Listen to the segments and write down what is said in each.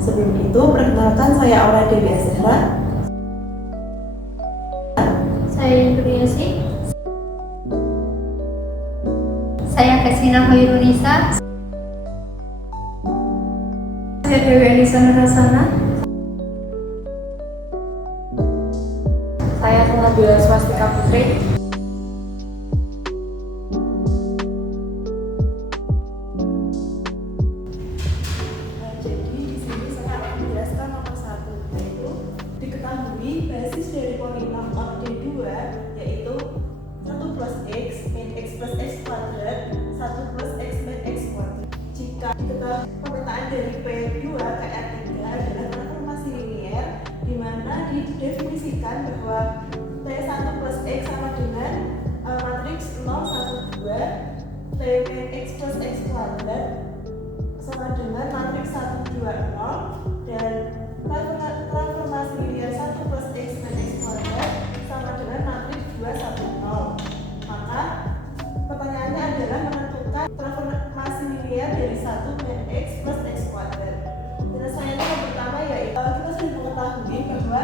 Sebelum itu, perkenalkan saya Aura Dewi Azhara. Saya Indriasi. Saya Kasina Hoirunisa. Saya Dewi Elisa Nurasana. Saya Nabila Swastika Putri. Jadi di sini saya akan menjelaskan nomor 1, yaitu diketahui basis dari polinom orde 2 yaitu 1 plus x min x plus x kuadrat 1 plus x min x kuadrat. Jika diketahui pemetaan dari P2 ke R3 adalah transformasi linier, di mana didefinisikan bahwa T1 plus x sama dengan matriks 0, 1, 2, T min x plus x kuadrat sama dengan matriks 1, 2, 0, dan transformasi linier 1 plus x min x kuadrat sama dengan matriks 2, 1, 0. Maka pertanyaannya adalah menentukan transformasi linier dari 1 min x plus x kuadrat. Penyelesaiannya yang pertama yaitu kita sudah mengetahui bahwa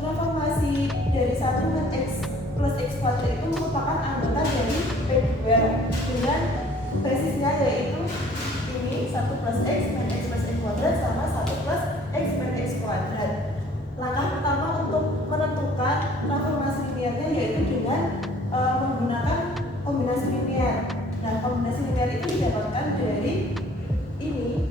transformasi dari 1 min x plus x kuadrat itu merupakan anggota dari P2 dengan basisnya yaitu 1 plus x min x plus x kuadrat sama 1 plus x min x kuadrat. Langkah pertama untuk menentukan transformasi liniernya yaitu dengan menggunakan kombinasi linier. Nah, kombinasi linier itu didapatkan dari ini,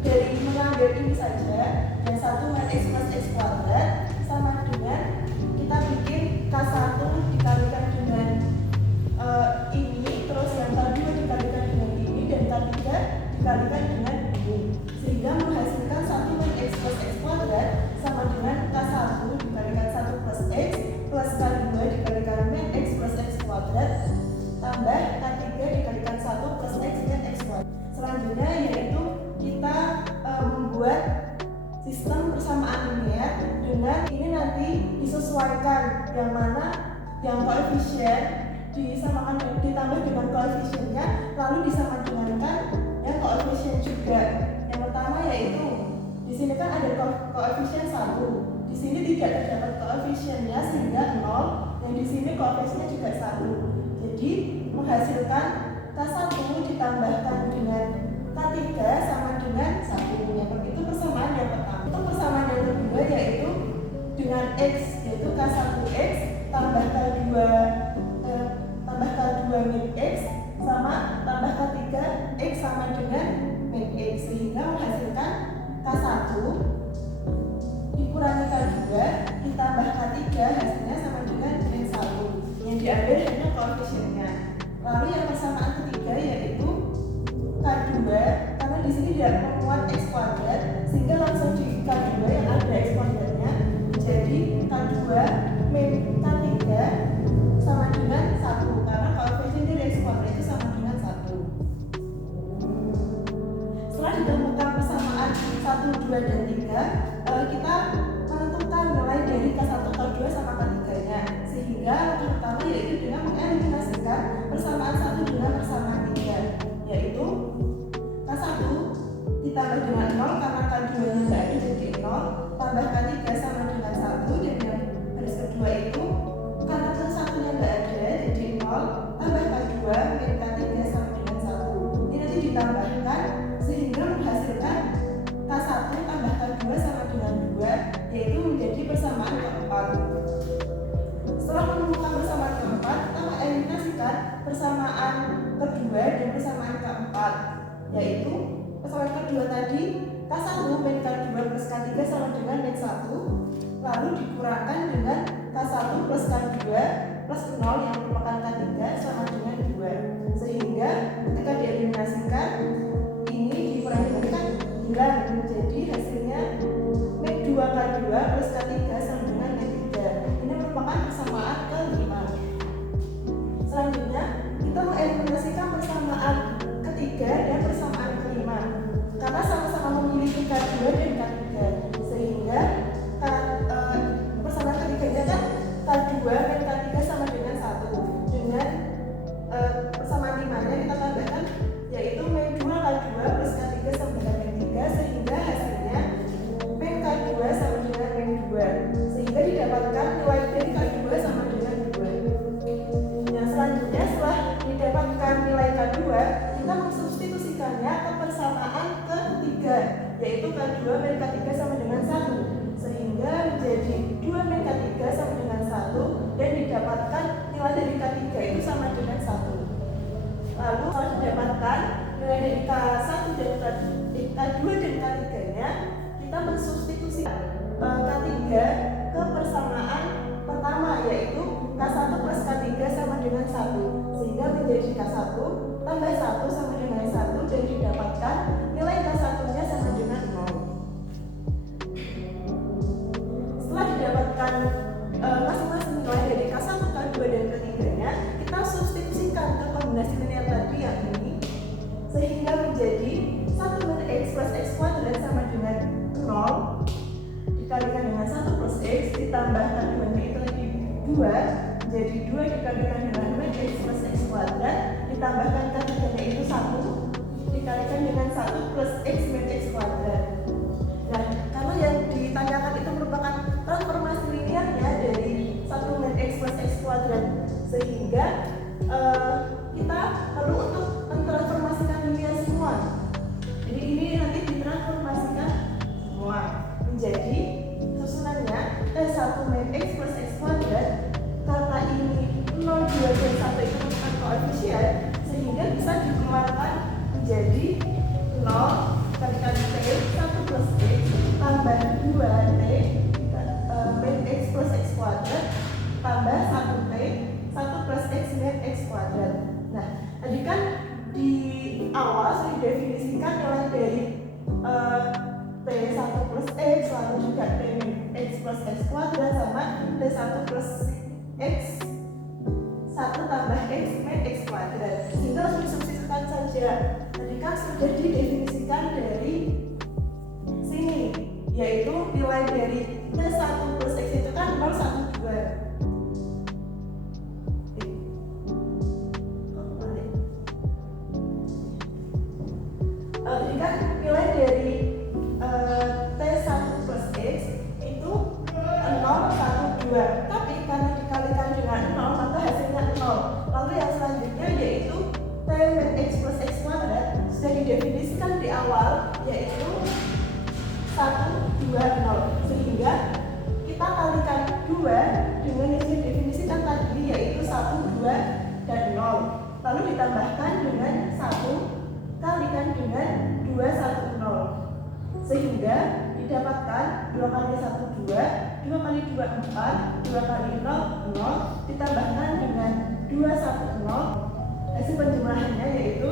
dari mengambil ini saja, dan 1 min x plus x kuadrat sama dengan kita bikin K1 dikalikan dengan ini, terus yang K2 dikalikan dengan ini, dan K3 dikalikan dengan ini, sehingga menghasilkan 1 min x plus x kuadrat sama dengan K1 dikalikan 1 plus x plus K2 dikalikan min x plus x kuadrat tambah K3 dikalikan 1 plus x min x kuadrat. Selanjutnya yaitu kita membuat sistem persamaan linier dengan ini nanti disesuaikan yang mana yang koefisien disamakan ditambah dengan koefisiennya lalu disamadengankan yang koefisien juga. Yang pertama yaitu di sini kan ada koefisien 1, di sini tidak terdapat koefisiennya sehingga 0, dan di sini koefisiennya juga 1. Jadi menghasilkan K1 ditambahkan dengan K3 sama dengan 1. Itu persamaan yang pertama. Untuk persamaan yang kedua yaitu dengan x, yaitu K1x tambah K2 min x sama tambah K3 x sama dengan min x, sehingga menghasilkan K1 dikurangi K2 ditambah K3 hasilnya sama dengan min 1, yang diambil hanya koefisiennya. Lalu yang persamaan ketiga yaitu K2, karena di sini tidak memuat x kuadrat sehingga langsung di K2 yang ada x kuadratnya, jadi K2 min K3 sama dengan 1, karena koefisien dari x kuadrat itu sama dengan 1. Setelah ditemukan persamaan 1, 2, dan 3, kita menentukan nilai dari K1, K2 sama K3 nya, sehingga langkah pertama yaitu dengan mengeliminasikan persamaan 1 dengan persamaan 3, yaitu K1 ditambah dengan 0 karena K2 nya tidak ada jadi 0, tambah K3 sama dengan 1, dan yang baris kedua itu karena K1 nya tidak ada jadi 0, tambah K2 min K3 sama dengan 1. Ini nanti ditambahkan sehingga menghasilkan K1 tambah K2 sama dengan 2, yaitu menjadi persamaan keempat. Setelah menemukan persamaan keempat, kita mengeliminasikan persamaan kedua dan persamaan keempat, yaitu persamaan kedua tadi K1 min K2 plus K3 sama dengan min 1, lalu dikurangkan dengan K1 plus K2 plus 0 yang merupakan K3 sama dengan 2, sehingga ketika dieliminasikan ini dikurangi tadi kan hilang, jadi hasilnya min 2K2 plus K3 sama dengan min 3. Ini merupakan persamaan kelima. Selanjutnya kita mengeliminasikan persamaan ketiga dan persamaan kelima karena sama-sama memiliki K2 dan K3, sehingga persamaan ketiganya kan K2 min K3 sama dengan 1 dengan persamaan 5 2 min K3 sama dengan 1, sehingga menjadi 2 min K3 sama dengan 1 dan didapatkan nilai dari K3 itu sama dengan 1. Lalu kalau didapatkan nilai dari K1 dan K2 dan K3 nya, kita mensubstitusikan K3 ke persamaan pertama, yaitu K1 plus K3 sama dengan 1, sehingga menjadi K1 tambah 1 sama dengan 1 dan didapatkan nilai K1 nya sama dengan 0. Setelah didapatkan masing-masing nilai dari K1, K2 dan K3 nya, kita substitusikan ke kombinasi linear tadi yang ini, sehingga menjadi 1 min X plus X kuadrat sama dengan 0 dikalikan dengan 1 plus X ditambahkan dengan itu tadi 2, menjadi 2 dikalikan dengan min X plus X kuadrat ditambahkan K3 nya itu 1 dikalikan dengan 1 plus X min X kuadrat. Nah, karena yang ditanyakan itu merupakan transformasi linearnya dari 1 min X plus X kuadrat, sehingga kita perlu untuk mentransformasikan linear semua. Jadi ini nanti ditransformasikan semua menjadi susunannya T1 min X plus X kuadrat. Karena ini 0, 2, dan 1 itu merupakan koefisien, sehingga bisa dikeluarkan menjadi 0 kali T 1 plus X tambah 2 T min X plus X kuadrat tambah 1 T 1 plus X min X kuadrat. Nah, tadi kan di awal sudah didefinisikan nilai dari T1 plus X, lalu juga T min X plus X kuadrat sama T1 plus X 1 tambah X min X kuadrat, sehingga langsung disubstitusikan saja. Tadi kan sudah didefinisikan dari sini, yaitu nilai dari T1 plus X itu kan 0, 1, 2. Jadi kan nilai dari T1 plus X itu 0, 1, 2, tapi karena dikalikan dengan 0 maka hasilnya 0. Lalu yang selanjutnya yaitu T min X plus X kuadrat sudah didefinisikan di awal, yaitu 1, 2, 0, sehingga kita kalikan 2 dengan yang sudah didefinisikan tadi, yaitu 1, 2, dan 0, lalu ditambahkan dengan 1 kalikan dengan 2, 1, 0, sehingga didapatkan 2 kali 1, 2, 2 kali 2, 4, 2 kali 0, 0, ditambahkan dengan 2, 1, 0, hasil penjumlahannya yaitu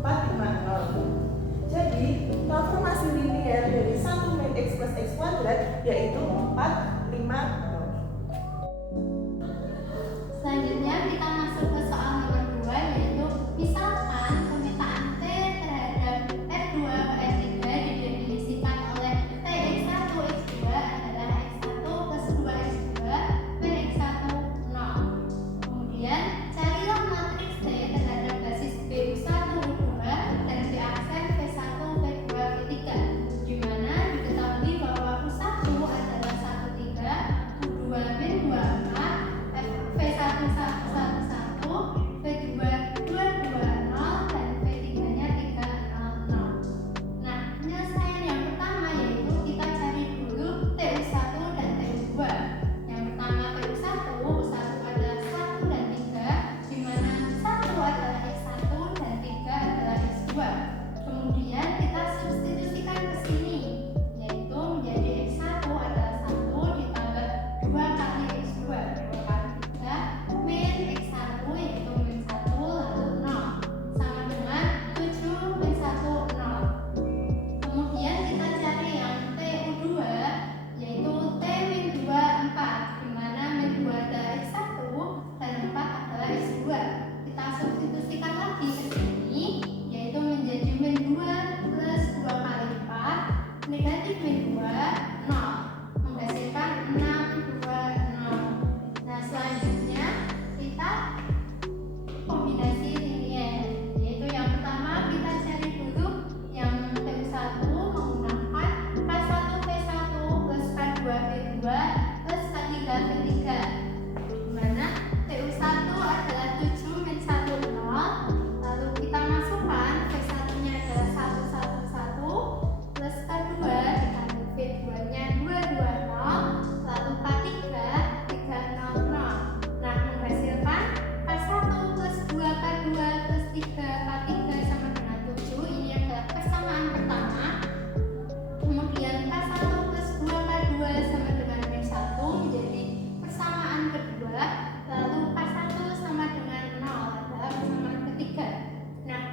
4, 5, 0. Jadi transformasi linear dari 1 min X plus X kuadrat yaitu 4, 5, 0. Selanjutnya kita masuk ke soal nomor 2, yaitu misalkan pemetaan T terhadap F2 ke F3 didefinisikan oleh Tx1 x2 adalah x1 plus 2x2 min x1 0. Kemudian carilah matriks T terhadap basis B1 U2 dan B aksen V1 V2 V3, di mana diketahui bahwa U1 adalah 1, 3,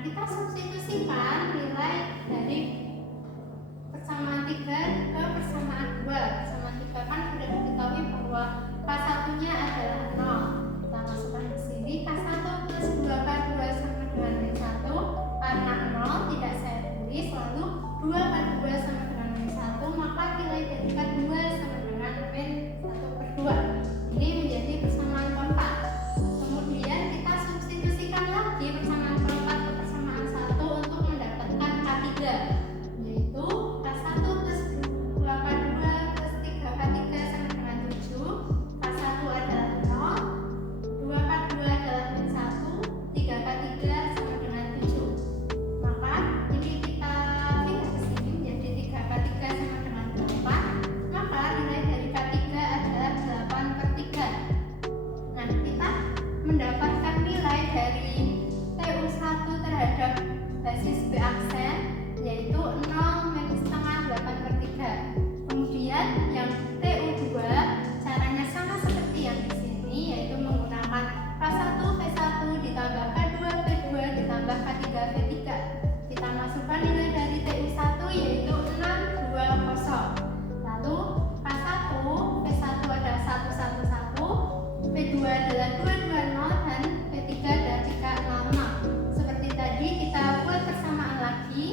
kita substitusikan nilai dari persamaan 3 ke persamaan 2. Persamaan 3 kan sudah diketahui bahwa K1-nya adalah 0. Kita masukkan di sini K1 plus 2K2 sama dengan Min1. Karena 0 tidak saya tulis, lalu 2K2 sama dengan Min1, maka nilai dari K2 sama dengan Min1/2. Ini menjadi persamaan keempat. Kemudian kita substitusikan lagi persamaan keempat ke persamaan 1 untuk mendapatkan K3, yaitu K1 plus 2K2 plus 3K3 sama dengan 7. K1 adalah 0, 2K2 adalah Min1, 3K3 sama dengan 7. Maka ini kita pindah ke sini menjadi 3K3 sama dengan 8. Maka nilai dari K3 adalah 8/3. Nah, kita mendapatkan nilai dari TU1 terhadap basis B aksen yaitu 0 min setengah 8/3. Kemudian yang TU2 caranya sama seperti yang di sini, yaitu menggunakan K1 V1 ditambah K2 V2 ditambah K3 V3. Kita masukkan nilai dari TU1 yaitu 620. Lalu K1 V1 adalah 111, V2 adalah 220 dan V3 adalah 300. Seperti tadi kita buat persamaan lagi.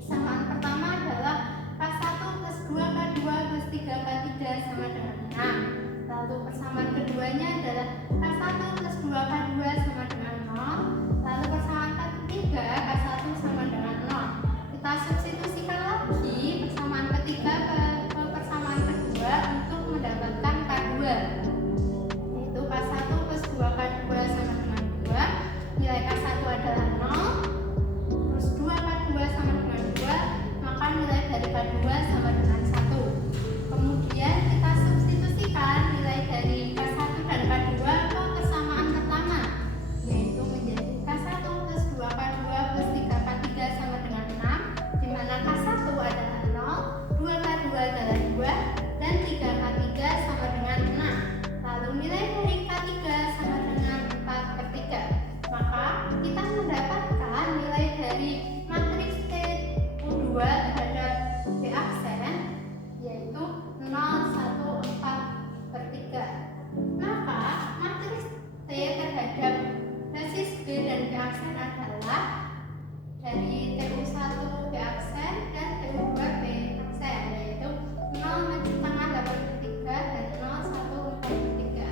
Persamaan pertama adalah K1 plus 2K2 plus 3K3 sama dengan 6. Lalu persamaan keduanya adalah K1 plus 2K2 sama dengan 0. Lalu persamaan ketiga K1 sama dengan 0. Kita substitusikan lagi persamaan ketiga ke persamaan kedua untuk mendapatkan K2, yaitu K1 plus 2K2 sama dengan 2. Nilai K1 adalah 0, terus 2K2 sama dengan 2, maka nilai dari K2 sama dengan 1. Kemudian kita substitusikan nilai dari K1 dan K2 ke persamaan pertama, yaitu menjadi K1 plus 2K2 plus 3K3 sama dengan 6, di mana K1 adalah 0, 2K2 adalah 2, dan 3K3 sama dengan 6. Lalu nilai dari K3 sama dengan 4/3. Maka kita mendapatkan nilai dari matriks TU2 terhadap B aksen yaitu 0, 1, 4/3. Maka matriks T terhadap basis B dan B aksen adalah dari TU1 B aksen dan TU2 B aksen, yaitu 0 min setengah 8/3 dan 0, 1, 4/3.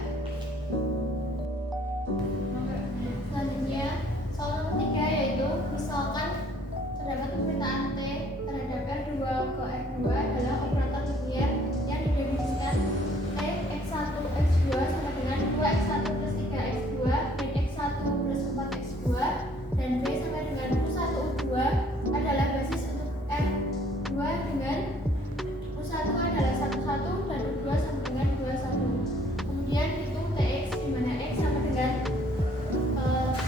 Selanjutnya, soal nomor 3 yaitu misalkan terdapat permintaan T terhadap R2 ke R2 adalah operator linier yang didefinisikan T X1 X2 sama dengan 2X1 plus 3X2 dan X1 plus 4X2 dan B sama dengan U1 U2 adalah basis untuk R2 dengan U1 adalah 11 dan U2 sama dengan 21. Kemudian hitung TX di mana X sama dengan 57.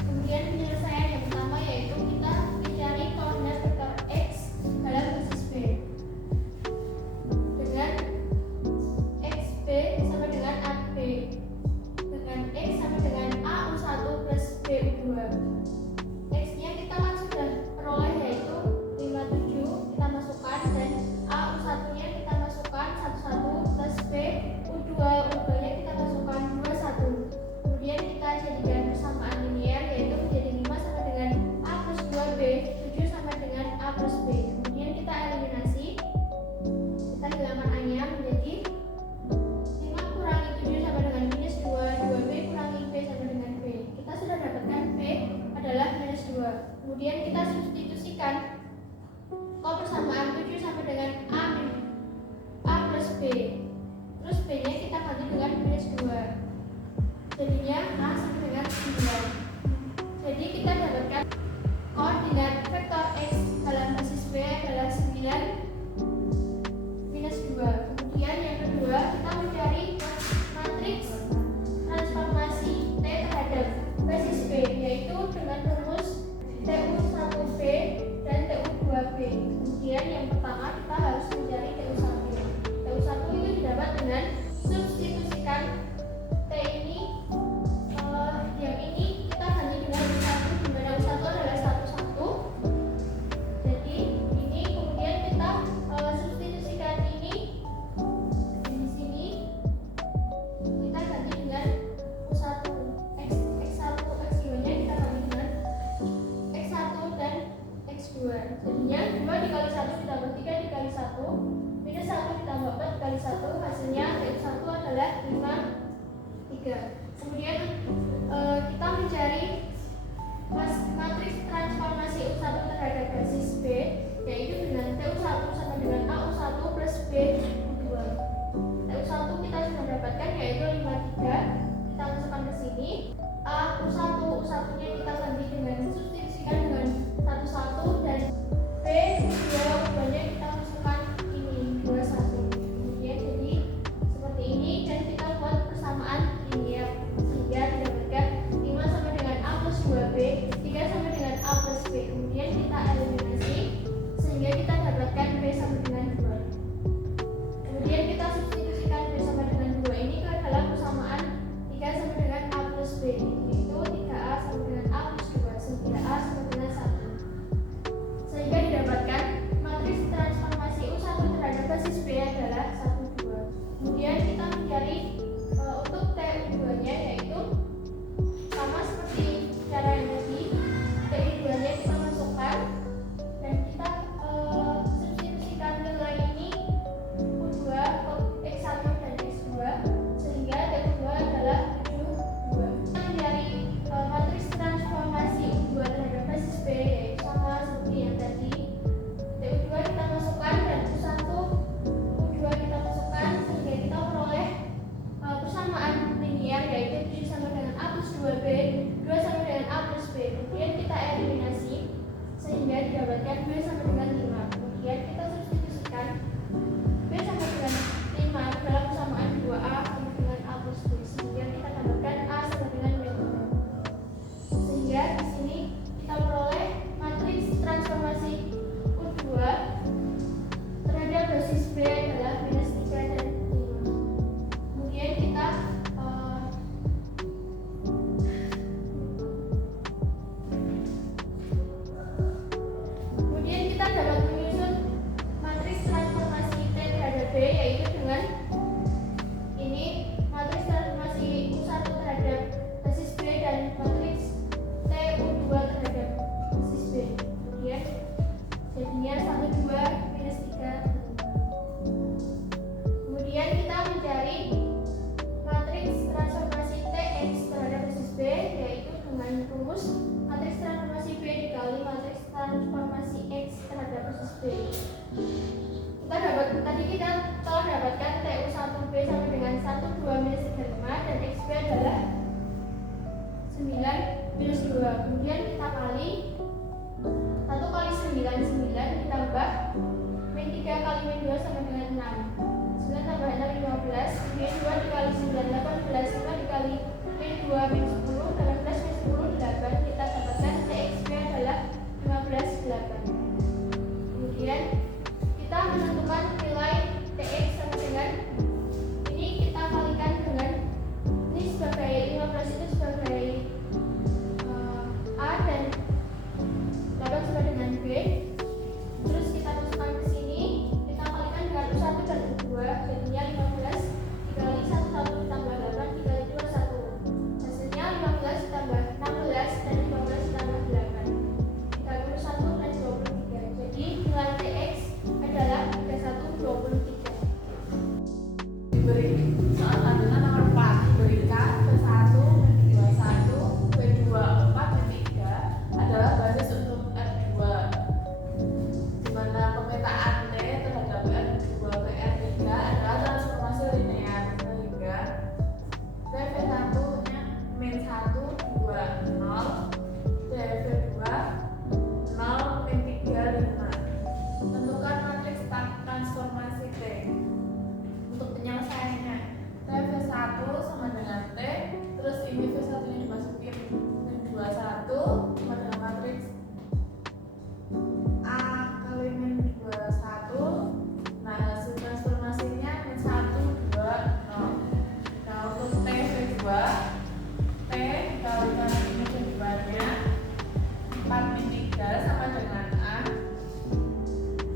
Kemudian penyelesaian yang pertama yaitu kita mencari koordinat vektor X dalam basis B dengan XB sama dengan AB dengan X sama dengan AU1 plus BU2. X-nya kita kan sudah peroleh yaitu 57, kita masukkan, dan AU1-nya kita masukkan 11 plus BU2 nya kita masukkan 21. Kemudian kita jadikan persamaan linier yaitu menjadi 5 sama dengan A plus 2B, 7 sama dengan A plus B. Kemudian kita eliminasi, kita hilangkan A-nya menjadi 5 kurangi 7 sama dengan minus 2, 2B kurangi B sama dengan B. Kita sudah dapatkan B adalah minus 2. Kemudian kita substitusikan kalau persamaan 7 sama dengan A plus B. Terus B-nya kita ganti dengan minus 2. Jadinya A sama dengan 9. Jadi kita dapatkan koordinat vektor X dalam basis B adalah 9 minus 2. Kemudian yang kedua kita mencari matriks transformasi T terhadap basis B yaitu dengan rumus TU1B dan TU2B. Kemudian yang pertama kita harus mencari TU1. TU1 itu didapat dengan substitusikan T ini, yang ini 3 sama dengan A plus B. Kemudian kita eliminasi sehingga kita dapatkan B sama dengan 2. Kemudian kita substitusikan B sama dengan 2 ini ke dalam persamaan 3 sama dengan A plus B, yaitu 3A sama dengan A plus 2 sehingga A sama dengan 1. Sehingga didapatkan matriks transformasi U1 terhadap basis B adalah 1, 2. Kemudian kita mencari untuk TU2-nya, yaitu sama seperti cara yang tadi. TU2-nya kita masukkan dan kita substitusikan nilai ini U2, X1 dan X2 sehingga TU2 adalah 2. Kita mencari matriks transformasi U2 terhadap basis B, yaitu sama seperti yang tadi. TU2 kita masukkan dan U1 U2 kita masukkan sehingga kita memperoleh persamaan linier, yaitu 7 sama dengan A plus 2B, 2 sama dengan A plus B. Kemudian kita eliminasi sehingga didapatkan B sama dengan 5. Kemudian kita substitusikan B sama dengan 5 dalam persamaan 2A sama dengan A plus B sehingga kita dapatkan A sama dengan B. Sehingga di sini kita peroleh matriks transformasi U2 terhadap basis B adalah minus 3 dan 5. Kemudian kita dapat menyusun matriks transformasi T terhadap B, yaitu dengan ini matriks transformasi U1 terhadap basis B dan matriks TU2 terhadap basis B. Kemudian jadinya 1, 2, minus 3. Kemudian kita mencari matriks transformasi TX terhadap basis B, yaitu dengan rumus matriks transformasi B dikali matriks transformasi X terhadap basis B. Kita telah dapatkan TU1B sama dengan 1, 2, minus 3, 5 dan XB adalah 9, minus 2. Kemudian kita kali 1 kali 9, 9 ditambah min 3 kali min 2 sama dengan 6. 9 tambah 6, 15. Kemudian 2 dikali 9, 18. 5 dikali min 2, min 10. 18 min 10, 8. Kita dapatkan TXB adalah 15, 8. Kemudian kita menentukan nilai TX sama dengan ini, kita kalikan dengan ini sebagai 15 itu sebagai A dan 8 sama dengan B. Terus kita masukkan ke sini, kita kalikan dengan U1 dan U2 jadinya 15 dikali 1, 1 ditambah 8 dikali 2, 1. Hasilnya 15 ditambah 16 dan 15 ditambah 8 dikali 21 dan 23. Jadi nilai TX adalah 31, 23. Diberi soal tantangan nomor 4 diberikan P1, P21, P24, P3 adalah basis untuk R2, di mana pemetaan T terhadap R2 ke R3 adalah transformasi linear sehingga P1 nya min 1, 2, 0, P2 0, min 3, 5. Tentukan matriks transformasi T. Untuk penyelesaiannya, V1 sama dengan T, terus ini V1 nya dimasukin min 21 sama dengan matriks A kali min 21. Nah, hasil transformasinya min 1, 2, 0. Nah, untuk TV2, T dikalikan min kedua-nya 4 min 3 sama dengan A.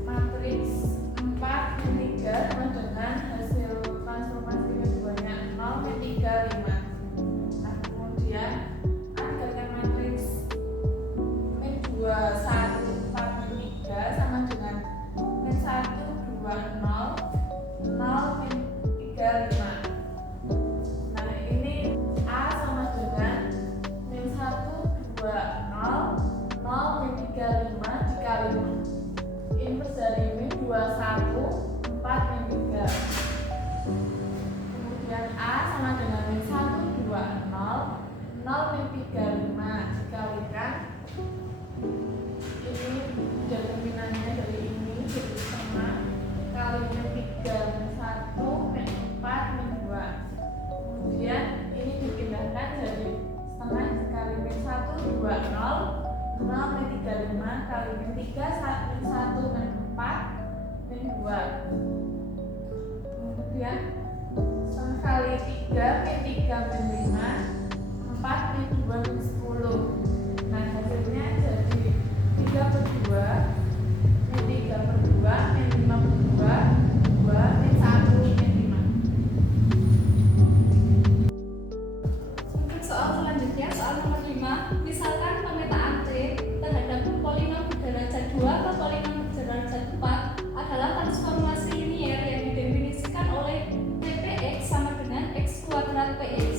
Matriks 4 min 3 sama dengan hasil transformasi keduanya 0, min 3, 5. Nah, kemudian A dikalikan matriks min 2, 1, 4, min 3 sama dengan min 1, 2, 0, 0, min 3, 5. Nah, ini A sama dengan min 1, 2, 0, 0, min 3, 5 dikali inverse dari min 2, 1, 4, min 3. Kemudian A sama dengan min 1, 2, 0, 0, min 3, 5 dikalikan ini determinannya dari ini jadi setengah kali min 3, min 1, min 4, min 2. Kemudian ini dipindahkan jadi setengah kali min 1, 2, 0 0 min 35 kali min 3 min 1 min 4 min 2. Kemudian kali 3 min 3 min 5 4 min 2 min 10. Nah hasilnya jadi 3 per 2 min 3 per 2 min 5 per 2 2 min 1 min 5. Untuk soal selanjutnya, soal nomor 5, misalkan pemetaan T terhadap polinom berderajat 2 ke polinom berderajat 4 adalah transformasi linier yang didefinisikan oleh TPX sama dengan X kuadrat PX.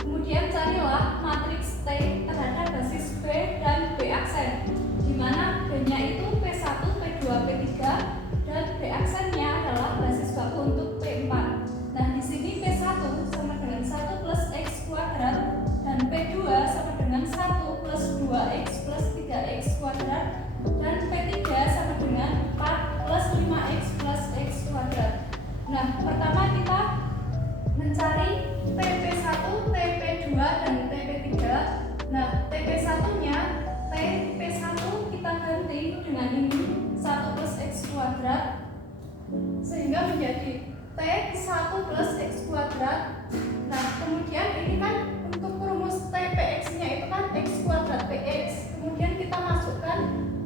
Kemudian carilah matriks T terhadap basis B dan B aksen, di mana B-nya itu P1, P2, P3 dan B aksennya adalah basis baku untuk P4. Nah, di sini P1 sama dengan 1 plus X kuadrat dan P2 sama dengan 1 plus 2X plus 3X kuadrat dan P3 sama dengan 4 plus 5X plus X kuadrat. Nah, pertama kita mencari TP1, TP2 dan TP3. Nah, TP1-nya TP1 kita ganti dengan ini 1 plus X kuadrat sehingga menjadi T1 plus X kuadrat. Nah, kemudian ini kan untuk rumus TPX-nya itu kan X kuadrat PX. Kemudian kita masukkan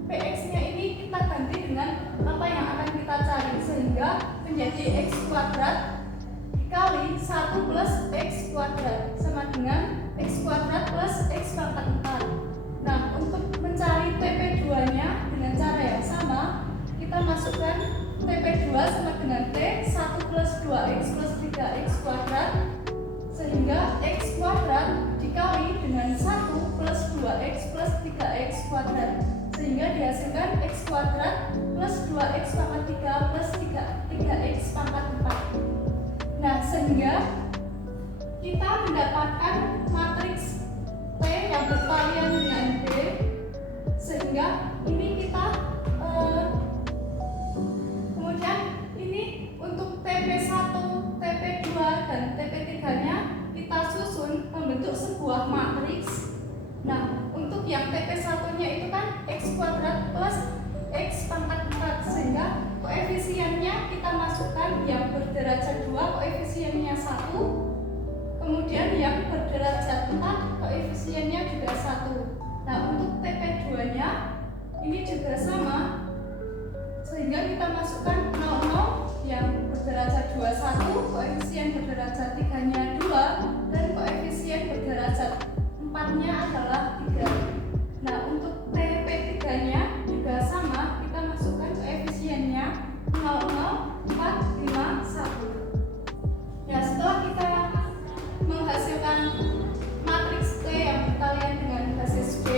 PX-nya ini kita ganti dengan apa yang akan kita cari sehingga menjadi X kuadrat dikali 1 plus X kuadrat sama dengan X kuadrat plus X pangkat 4. Nah, untuk mencari TP2-nya dengan cara yang sama, kita masukkan TP2 sama dengan T 1 plus 2X plus 3X kuadrat sehingga X kuadrat dikali dengan 1 plus 2X plus 3X kuadrat sehingga dihasilkan X kuadrat plus 2X pangkat 3 plus 3X pangkat 4. Nah, sehingga kita mendapatkan matriks T yang berkalian dengan B sehingga ini kita kemudian ini untuk TP1, TP2 dan TP3-nya kita susun membentuk sebuah matriks. Nah, untuk yang TP1-nya itu kan X kuadrat plus X pangkat 4 sehingga koefisiennya kita masukkan yang berderajat 2 koefisiennya 1, kemudian yang berderajat 4 koefisiennya juga 1. Nah, untuk TP2-nya ini juga sama sehingga kita masukkan 00 yang berderajat 2 1, koefisien berderajat 3-nya 2 dan koefisien berderajat 4-nya adalah 3. Nah, untuk TP3-nya juga sama, kita masukkan koefisiennya 00 4 5 1. Ya, setelah kita menghasilkan matriks T yang berkalian dengan basis B,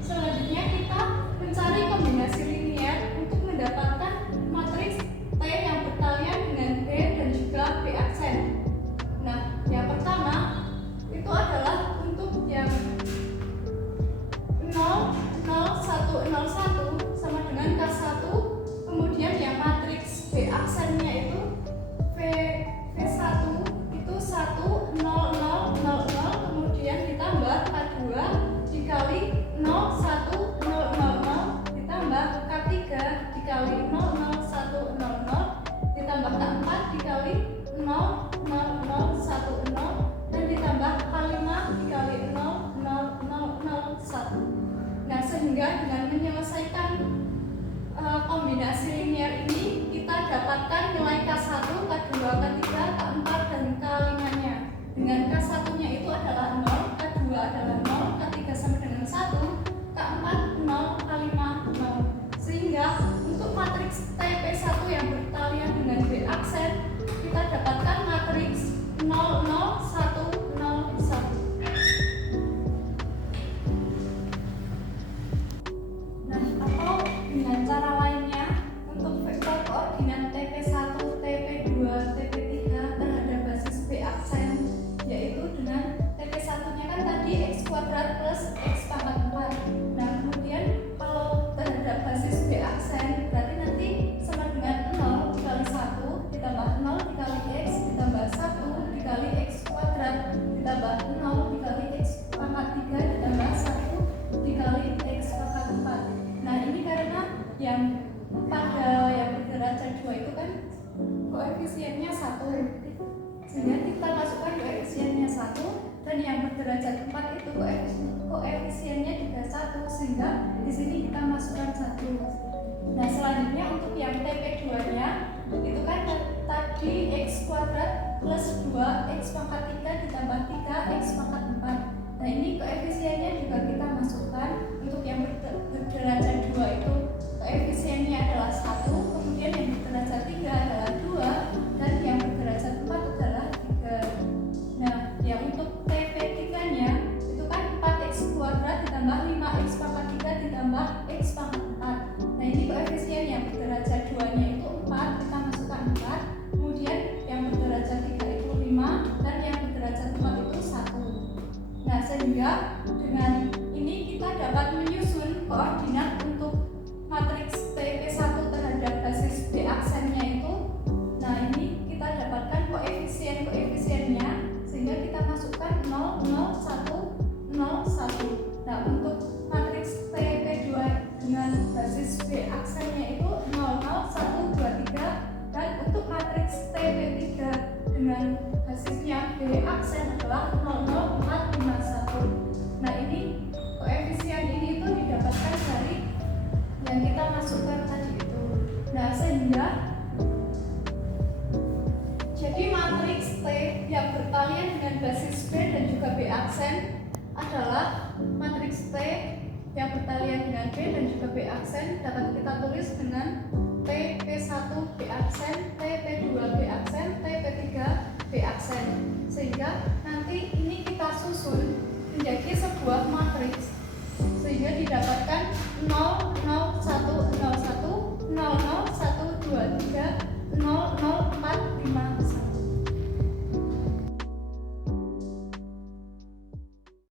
selanjutnya kita mencari kombinasi linier untuk mendapatkan matriks T yang berkalian dengan B dan juga B aksen. Nah, yang pertama itu adalah untuk yang 0 0 1 0 1 sama dengan K1, kemudian yang matriks B aksennya itu V1 itu 1 0 0 0 0, kemudian ditambah K2 dikali 0 1 0 0 0 ditambah K3 dikali 0 0 1 0 0 ditambah K4 dikali 0 0 0 1 0 dan ditambah K5 dikali 0 0 0 0 1. Nah, sehingga dengan menyelesaikan kombinasi linier ini kita dapatkan nilai K1, K2, K3, K4 dan K5-nya. Dengan K1-nya itu adalah 0, K2 adalah 0, K3 sama dengan 1, K4 0, K5 0. Sehingga untuk matriks TP1 yang berkalian dengan B aksen kita dapatkan matriks 0 0 1 0 1. Nah, atau dengan cara lainnya untuk vektor koordinat TP1, TP2, TP3 terhadap basis B aksen, yaitu dengan TP1-nya kan tadi X kuadrat plus X pangkat 4. yang pada yang berderajat 2 itu kan koefisiennya 1, sehingga kita masukkan koefisiennya 1, dan yang berderajat 4 itu koefisiennya juga 1, sehingga di sini kita masukkan 1. Nah, selanjutnya untuk yang TP2 nya itu kan tadi x kuadrat plus 2x pangkat 3 ditambah 3x pangkat 4. Nah, ini koefisiennya juga kita masukkan. Untuk yang berderajat 2 itu koefisiennya adalah 1, kemudian yang berderajat 3 adalah 2, dan yang berderajat 4 adalah 3. Nah, yang untuk TP3 nya itu kan 4x kuadrat ditambah 5x pangkat 3 ditambah x pangkat 4. Nah, ini koefisien yang berderajat 2 nya itu 4, kita masukkan 4, kemudian yang berderajat 3 itu 5, dan yang berderajat 4 itu 1. Nah, sehingga dengan ini kita dapat menyusun koordinat untuk matriks TP1 terhadap basis B aksennya itu. Nah, ini kita dapatkan koefisiennya, sehingga kita masukkan 0, 0, 1, 0, 1. Nah, untuk matriks TP2 dengan basis B aksennya itu 0, 0, 1, 2, 3, dan untuk matriks TP3 dengan basisnya B aksen adalah 0, 0, 4, 5, 1. Nah, ini koefisien ini itu didapatkan dari yang kita masukkan tadi itu. Nah, sehingga jadi matriks T yang bertalian dengan basis B dan juga B aksen adalah matriks T yang bertalian dengan B dan juga B aksen dapat kita tulis dengan TP1 B aksen, TP2 B aksen, TP3 B aksen. Sehingga nanti ini kita susun menjadi sebuah matriks, sehingga didapatkan 0,